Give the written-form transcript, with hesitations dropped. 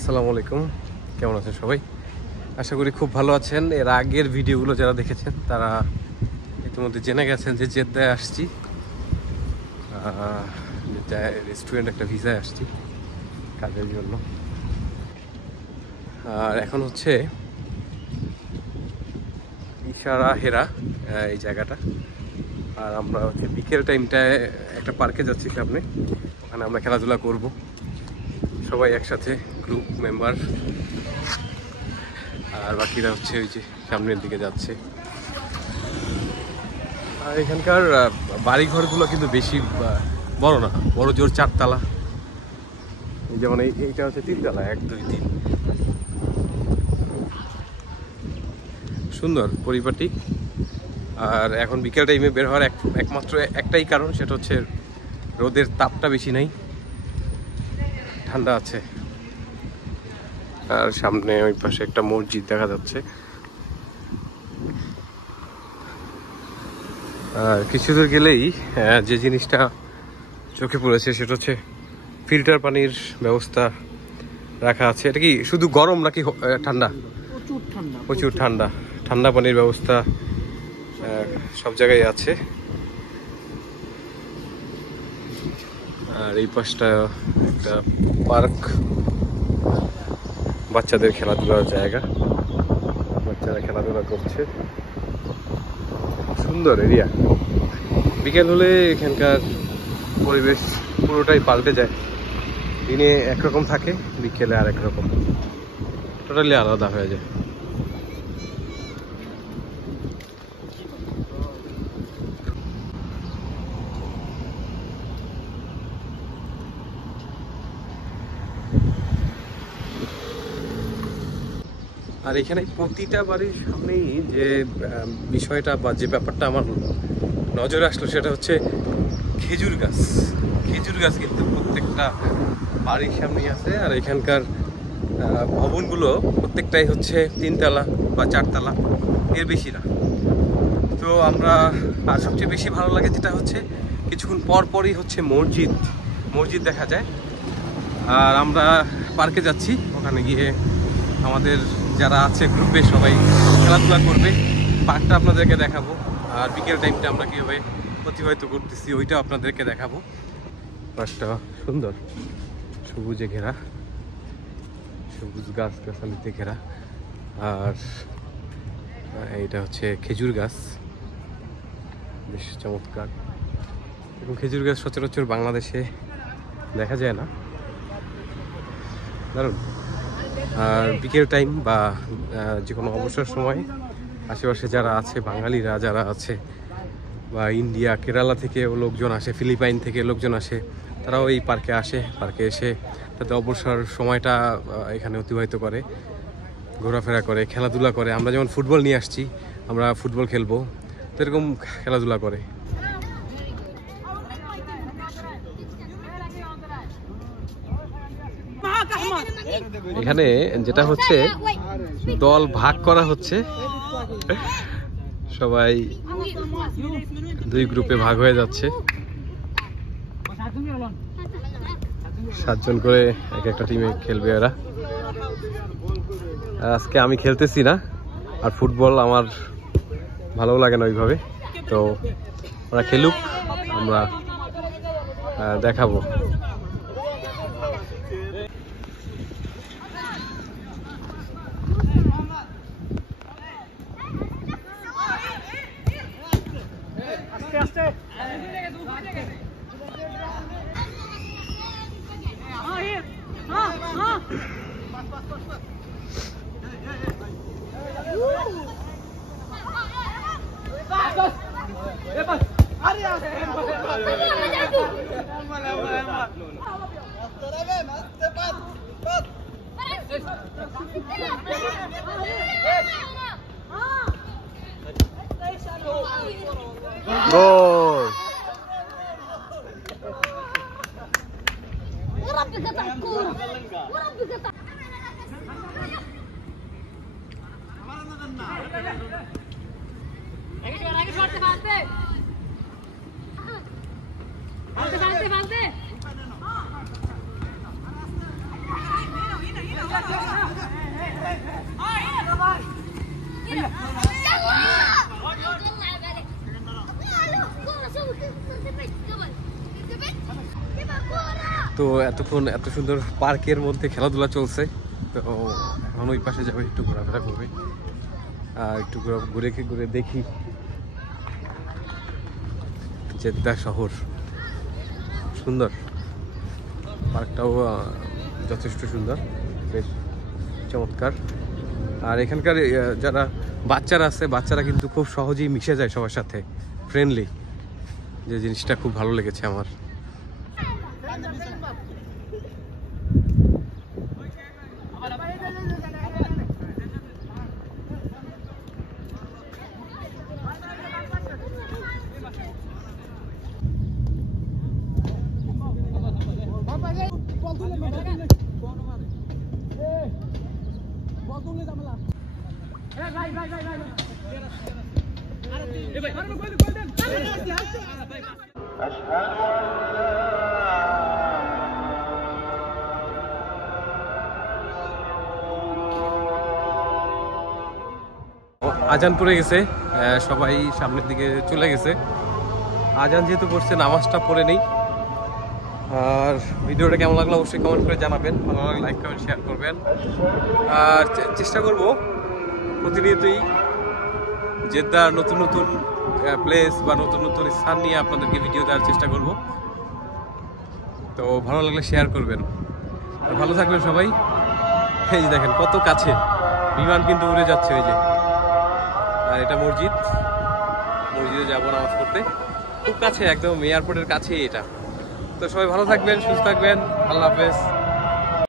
আসসালামু আলাইকুম, কেমন আছেন সবাই? আশা করি খুব ভালো আছেন। এর আগের ভিডিওগুলো যারা দেখেছেন তারা ইতিমধ্যে জেনে গেছেন যে জেদ্দায় আসছি, রেস্টুরেন্ট একটা ভিসায় আসছি কাজের জন্য। আর এখন হচ্ছে ইশারা হেরা এই জায়গাটা। আর আমরা হচ্ছে বিকেল টাইমটায় একটা পার্কে যাচ্ছি সামনে, ওখানে আমরা খেলাধুলা করব সবাই একসাথে, গ্রুপ মেম্বার। আর বাকিরা হচ্ছে ওই যে সামনের দিকে যাচ্ছে। আর এখানকার বাড়িঘরগুলো কিন্তু বেশি বড় না, বড় জোর 4 তলা। যেমন এইটা হচ্ছে 3 তলা, 1 2 3। সুন্দর পরিপাটি। আর এখন বিকেল টাইমে বের হওয়ার একমাত্র একটাই কারণ, সেটা হচ্ছে রোদের তাপটা বেশি নাই, ঠান্ডা আছে। আর সামনে ওই পাশে একটা মসজিদ দেখা যাচ্ছে। আর কিছু দূর গেলেই যে জিনিসটা চোখে পড়েছে সেটা হচ্ছে ফিল্টার পানির ব্যবস্থা রাখা আছে। এটা কি শুধু গরম নাকি ঠান্ডা? প্রচুর ঠান্ডা। ঠান্ডা পানির ব্যবস্থা সব জায়গায় আছে। আর এই পাশটা একটা পার্ক, বাচ্চাদের খেলাধুলার জায়গা, বাচ্চারা খেলাধুলা করছে। সুন্দর এরিয়া। বিকেল হলে এখানকার পরিবেশ পুরোটাই পাল্টে যায়। দিনে একরকম থাকে, বিকেলে আর একরকম, টোটালি আলাদা হয়ে যায়। আর এখানে প্রতিটা বাড়ির সামনেই যে বিষয়টা বা যে ব্যাপারটা আমার নজরে আসলো সেটা হচ্ছে খেজুর গাছ। খেজুর গাছ কিন্তু প্রত্যেকটা বাড়ির সামনেই আছে। আর এখানকার ভবনগুলো প্রত্যেকটাই হচ্ছে 3 তলা বা 4 তলা, এর বেশি না। তো আমরা, আর সবচেয়ে বেশি ভালো লাগে যেটা হচ্ছে কিছুক্ষণ পর পরই হচ্ছে মসজিদ দেখা যায়। আর আমরা পার্কে যাচ্ছি, ওখানে গিয়ে আমাদের যারা আছে গ্রুপে সবাই খেলাধুলা করবে। পার্কটা আপনাদেরকে দেখাবো। আর বিকেল টাইমটা আমরা কীভাবে অতিবাহিত করতেছি ওইটাও আপনাদেরকে দেখাবো। পার্কটা সুন্দর, সবুজে ঘেরা, সবুজ গাছগাছালিতে ঘেরা। আর এইটা হচ্ছে খেজুর গাছ, বেশ চমৎকার। এবং খেজুর গাছ সচরাচর বাংলাদেশে দেখা যায় না, দারুণ। আর বিকেল টাইম বা যে কোনো অবসর সময় আশেপাশে যারা আছে, বাঙালিরা যারা আছে, বা ইন্ডিয়া কেরালা থেকে লোকজন আসে, ফিলিপাইন থেকে লোকজন আসে, তারাও এই পার্কে আসে। পার্কে এসে তাদের অবসর সময়টা এখানে অতিবাহিত করে, ঘোরাফেরা করে, খেলাধুলা করে। আমরা যেমন ফুটবল নিয়ে আসছি, আমরা ফুটবল খেলবো, তো এরকম খেলাধুলা করে। এখানে যেটা হচ্ছে দল ভাগ করা হচ্ছে, সবাই 2 গ্রুপে ভাগ হয়ে যাচ্ছে। 7 জন করে একটা টিমে খেলবে এরা। আজকে আমি খেলতেছি না, আর ফুটবল আমার ভালো লাগে না ওইভাবে। তো ওরা খেলুক, আমরা দেখাবো। Gol! তো এতক্ষণ এত সুন্দর পার্কের মধ্যে খেলাধুলা চলছে, তো এখন ওই পাশে যাবে, একটু ঘোরাফেরা করবে আর একটু ঘুরে ঘুরে দেখি জেদ্দা শহর। সুন্দর পার্কটাও যথেষ্ট সুন্দর, বেশ চমৎকার। আর এখানকার যারা বাচ্চারা আছে, বাচ্চারা কিন্তু খুব সহজেই মিশে যায় সবার সাথে, ফ্রেন্ডলি, যে জিনিসটা খুব ভালো লেগেছে আমার। আজান পড়ে গেছে, সবাই সামনের দিকে চলে গেছে। আজান যেহেতু পড়ছে, নামাজটা পড়ে নেই। আর ভিডিওটা কেমন লাগলো অবশ্যই কমেন্ট করে জানাবেন, ভালো লাগলে লাইক কমেন্ট শেয়ার করবেন। আর চেষ্টা করব প্রতিনিয়তই জেদ্দার নতুন নতুন প্লেস বা নতুন নতুন স্থান নিয়ে আপনাদেরকে ভিডিও দেওয়ার চেষ্টা করব। তো ভালো লাগলে শেয়ার করবেন, আর ভালো থাকবেন সবাই। এই যে দেখেন কত কাছে বিমান কিন্তু উড়ে যাচ্ছে, ওই যে। আর এটা মসজিদ, মসজিদে যাবো নামাজ পড়তে, খুব কাছে, একদম এয়ারপোর্টের কাছেই এটা। তো সবাই ভালো থাকবেন, সুস্থ থাকবেন, আল্লাহ হাফেজ।